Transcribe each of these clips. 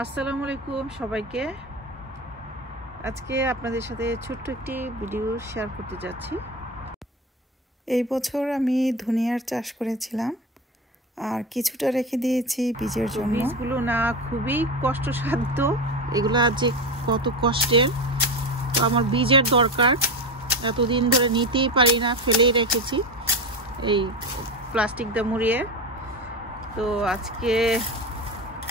আসসালামু আলাইকুম সবাইকে। আজকে আপনাদের সাথে ছোট্ট একটি ভিডিও শেয়ার করতে যাচ্ছি। এই বছর আমি ধনিয়ার চাষ করেছিলাম আর কিছুটা রেখে দিয়েছি বীজের জন্য। বীজগুলো না খুবই কষ্টসাধ্য, এগুলা যে কত কষ্টের। তো আমার বীজের দরকার, এতদিন ধরে নিতেই পারি না, ফেলেই রেখেছি এই প্লাস্টিক দিয়ে মুড়িয়ে। তো আজকে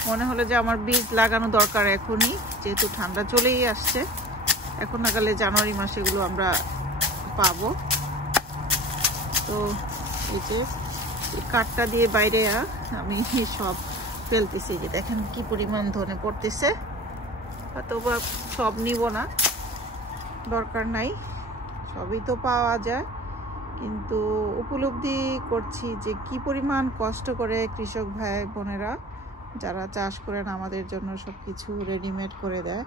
মনে হলো যে আমার বীজ লাগানো দরকার এখনই, যেহেতু ঠান্ডা চলেই আসছে। এখন নাগালে জানুয়ারি মাসে এগুলো আমরা পাবো। তো এই যে কাঠটা দিয়ে বাইরে আমি সব ফেলতেছি, যে দেখেন কি পরিমাণ ধনে পড়তেছে। হয়তো বা সব নিব না, দরকার নাই, সবই তো পাওয়া যায়, কিন্তু উপলব্ধি করছি যে কি পরিমাণ কষ্ট করে কৃষক ভাই বোনেরা যারা চাষ করেন, আমাদের জন্য সব কিছু রেডিমেড করে দেয়।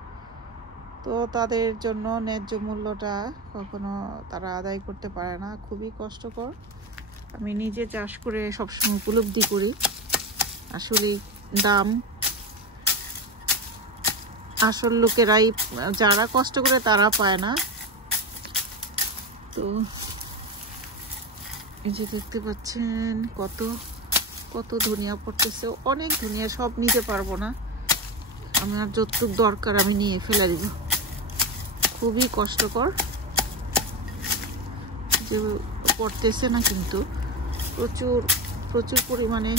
তো তাদের জন্য ন্যায্য মূল্যটা কখনো তারা আদায় করতে পারে না, খুবই কষ্টকর। আমি নিজে চাষ করে সবসময় উপলব্ধি করি আসলে দাম আসল লোকেরাই, যারা কষ্ট করে তারা পায় না। তো এই যে দেখতে পাচ্ছেন কত কত ধনিয়া পড়তেছে, অনেক ধনিয়া, সব নিতে পারবো না। আমার যতটুক দরকার আমি নিয়ে ফেলে দিব। খুবই কষ্টকর যে পড়তেছে না, কিন্তু প্রচুর প্রচুর পরিমাণে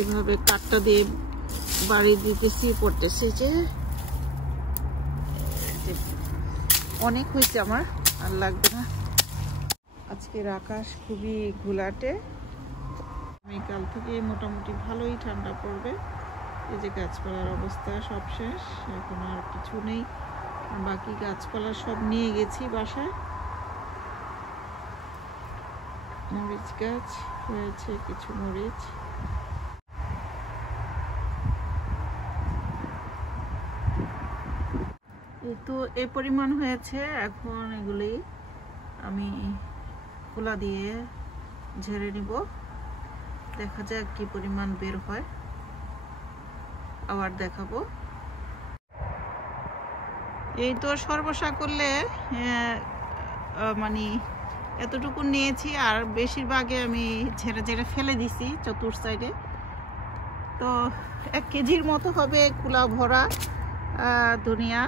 এইভাবে কাঠটা দিয়ে বাড়ি দিতেছি, পড়তেছে। যে অনেক হয়েছে, আমার আর লাগবে না। আজকের আকাশ খুবই ঘোলাটে, কাল থেকে মোটামুটি ভালোই ঠান্ডা পড়বে। এই যে গাছপালার অবস্থা সব শেষ, এখন আর কিছু নেই। বাকি গাছপালা সব নিয়ে গেছি বাসায়। মরিচ গাছ হয়েছে, কিছু মরিচ। এই তো এ পরিমাণ হয়েছে। এখন এগুলি আমি খোলা দিয়ে ঝেড়ে নিব, দেখা যাক কি পরিমাণ বের হয়, আবার দেখাবো। এই তো সর্বসা করলে মানে এতটুকু নিয়েছি, আর বেশিরভাগে আমি ঝেড়ে ঝেড়ে ফেলে দিছি চতুর সাইডে। তো 1 কেজির মতো হবে কুলা ভরা ধনিয়া।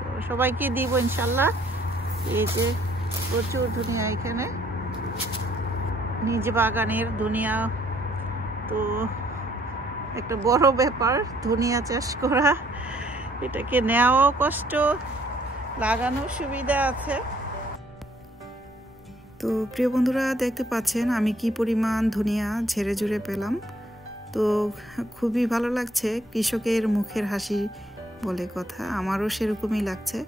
তো সবাইকে দিব ইনশাল্লাহ। এই যে প্রচুর ধনিয়া, এখানে নিজ বাগানের ধনিয়া। তো একটা বড় ব্যাপার ধনিয়া চাষ করা, এটাকে নেওয়াও কষ্ট, লাগানোর সুবিধা আছে। তো প্রিয় বন্ধুরা, দেখতে পাচ্ছেন আমি কি পরিমাণ ধনিয়া ঝেড়ে ঝুড়ে পেলাম। তো খুবই ভালো লাগছে, কৃষকের মুখের হাসি বলে কথা, আমারও সেরকমই লাগছে।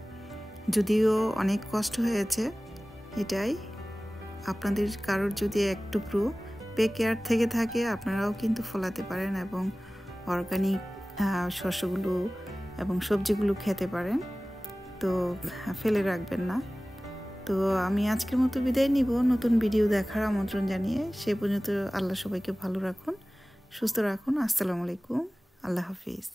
যদিও অনেক কষ্ট হয়েছে, এটাই। আপনাদের কারোর যদি এক টুকরো পেকেয়ার থেকে থাকে, আপনারাও কিন্তু ফলাতে পারেন এবং অর্গানিক শস্যগুলো এবং সবজিগুলো খেতে পারেন। তো ফেলে রাখবেন না। তো আমি আজকের মতো বিদায় নিব, নতুন ভিডিও দেখার আমন্ত্রণ জানিয়ে। সে পর্যন্ত আল্লাহ সবাইকে ভালো রাখুন, সুস্থ রাখুন। আসসালামু আলাইকুম, আল্লাহ হাফিজ।